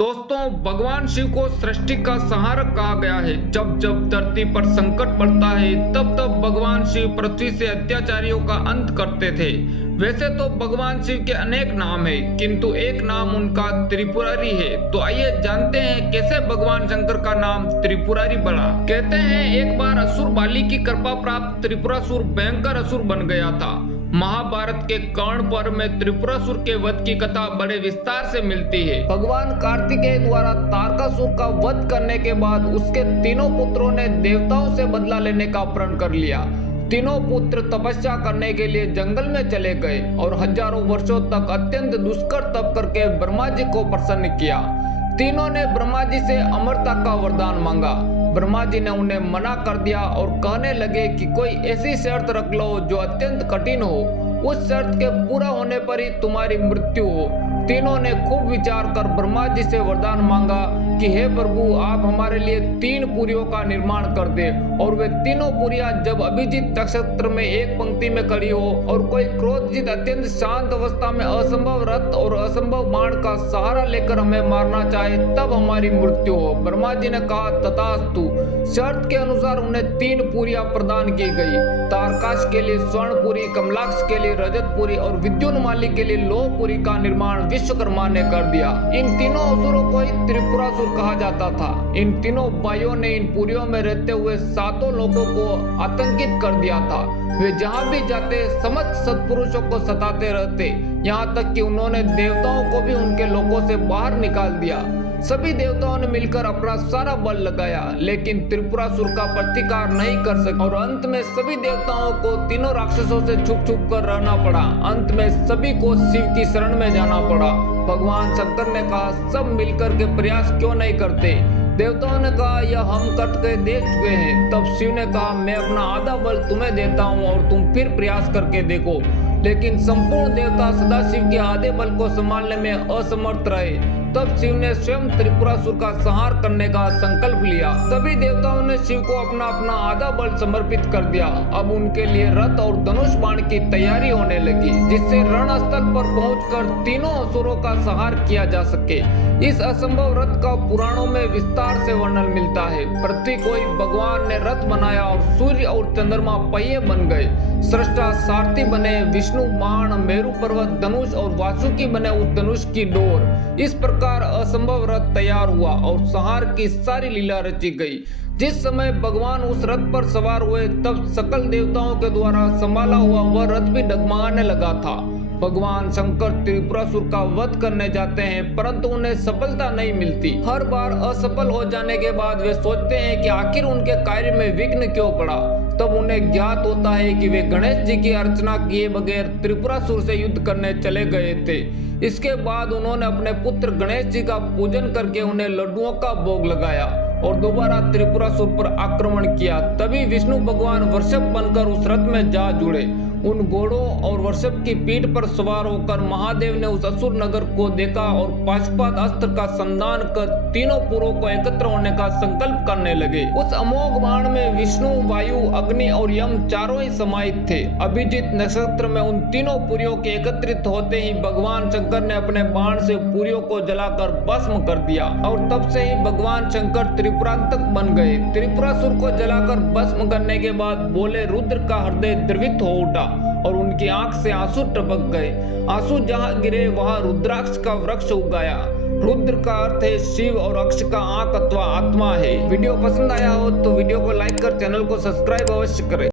दोस्तों, भगवान शिव को सृष्टि का संहारक कहा गया है। जब जब धरती पर संकट पड़ता है तब तब भगवान शिव पृथ्वी से अत्याचारियों का अंत करते थे। वैसे तो भगवान शिव के अनेक नाम है, किंतु एक नाम उनका त्रिपुरारी है। तो आइए जानते हैं कैसे भगवान शंकर का नाम त्रिपुरारी पड़ा। कहते हैं एक बार असुर बाली की कृपा प्राप्त त्रिपुरासुर भयंकर असुर बन गया था। महाभारत के कर्ण पर्व में त्रिपुरासुर के वध की कथा बड़े विस्तार से मिलती है। भगवान कार्तिकेय द्वारा तारकासुर का वध करने के बाद उसके तीनों पुत्रों ने देवताओं से बदला लेने का प्रण कर लिया। तीनों पुत्र तपस्या करने के लिए जंगल में चले गए और हजारों वर्षों तक अत्यंत दुष्कर तप करके ब्रह्मा जी को प्रसन्न किया। तीनों ने ब्रह्मा जी से अमरता का वरदान मांगा। ब्रह्मा जी ने उन्हें मना कर दिया और कहने लगे कि कोई ऐसी शर्त रख लो जो अत्यंत कठिन हो, उस शर्त के पूरा होने पर ही तुम्हारी मृत्यु हो। तीनों ने खूब विचार कर ब्रह्मा जी से वरदान मांगा कि हे प्रभु, आप हमारे लिए 3 पुरियों का निर्माण कर दे। और वे तीनों पुरियां जब अभिजीत नक्षत्र में एक पंक्ति में खड़ी हो और कोई क्रोधजित अत्यंत शांत अवस्था में असंभव रथ और असंभव बाण का सहारा लेकर हमें मारना चाहे तब हमारी मृत्यु हो। ब्रह्मा जी ने कहा तथास्तु। शर्त के अनुसार उन्हें 3 पुरियां प्रदान की गई। तारकाश के लिए स्वर्णपुरी, कमलाक्ष के लिए रजतपुरी और विद्युन्माली के लिए लोहपुरी का निर्माण विश्वकर्मा ने कर दिया। इन तीनों असुरों को ही त्रिपुरासुर कहा जाता था। इन तीनों भाइयों ने इन पुरियों में रहते हुए 7 लोगों को आतंकित कर दिया था। वे जहां भी जाते समस्त सत्पुरुषों को सताते रहते, यहाँ तक कि उन्होंने देवताओं को भी उनके लोकों से बाहर निकाल दिया। सभी देवताओं ने मिलकर अपना सारा बल लगाया, लेकिन त्रिपुरासुर का प्रतिकार नहीं कर सके और अंत में सभी देवताओं को तीनों राक्षसों से छुप छुप कर रहना पड़ा। अंत में सभी को शिव की शरण में जाना पड़ा। भगवान शंकर ने कहा सब मिलकर के प्रयास क्यों नहीं करते। देवताओं ने कहा यह हम कट के देख चुके हैं। तब शिव ने कहा मैं अपना आधा बल तुम्हें देता हूँ और तुम फिर प्रयास करके देखो। लेकिन संपूर्ण देवता सदाशिव के आधे बल को संभालने में असमर्थ रहे। तब शिव ने स्वयं त्रिपुरासुर का संहार करने का संकल्प लिया। सभी देवताओं ने शिव को अपना अपना आधा बल समर्पित कर दिया। अब उनके लिए रथ और धनुष बाण की तैयारी होने लगी, जिससे रणस्थल पर पहुंचकर तीनों असुरों का संहार किया जा सके। इस असंभव रथ का पुराणों में विस्तार से वर्णन मिलता है। पृथ्वी को ही भगवान ने रथ बनाया और सूर्य और चंद्रमा पहिए बन गए। सृष्टा सारथी बने, विष्णु बाण, मेरु पर्वत धनुष और वासुकी बने उस धनुष की डोर। इस प्रकार असंभव रथ तैयार हुआ और संहार की सारी लीला रची गई। जिस समय भगवान उस रथ पर सवार हुए तब सकल देवताओं के द्वारा संभाला हुआ वह रथ भी डगमगाने लगा था। भगवान शंकर त्रिपुरासुर का वध करने जाते हैं, परंतु उन्हें सफलता नहीं मिलती। हर बार असफल हो जाने के बाद वे सोचते हैं कि आखिर उनके कार्य में विघ्न क्यों पड़ा। तब उन्हें ज्ञात होता है कि वे गणेश जी की अर्चना किए बगैर त्रिपुरासुर से युद्ध करने चले गए थे। इसके बाद उन्होंने अपने पुत्र गणेश जी का पूजन करके उन्हें लड्डुओं का भोग लगाया और दोबारा त्रिपुरासुर पर आक्रमण किया। तभी विष्णु भगवान वृषभ बनकर उस रथ में जा जुड़े। उन घोड़ों और वृषभ की पीठ पर सवार होकर महादेव ने उस असुर नगर को देखा और पाशुपत अस्त्र का संधान कर तीनों पुरों को एकत्र होने का संकल्प करने लगे। उस अमोघ बाण में विष्णु, वायु, अग्नि और यम चारों ही समाहित थे। अभिजीत नक्षत्र में उन तीनों पुरियों के एकत्रित होते ही भगवान शंकर ने अपने बाण से पुरियों को जलाकर भस्म कर दिया और तब से ही भगवान शंकर त्रिपुरांतक बन गए। त्रिपुरासुर को जलाकर भस्म करने के बाद बोले रुद्र का हृदय द्रवित हो उठा और उनकी आंख से आंसू टपक गए। आंसू जहां गिरे वहां रुद्राक्ष का वृक्ष उगाया। रुद्र का अर्थ है शिव और अक्ष का आंख अथवा आत्मा है। वीडियो पसंद आया हो तो वीडियो को लाइक कर चैनल को सब्सक्राइब अवश्य करें।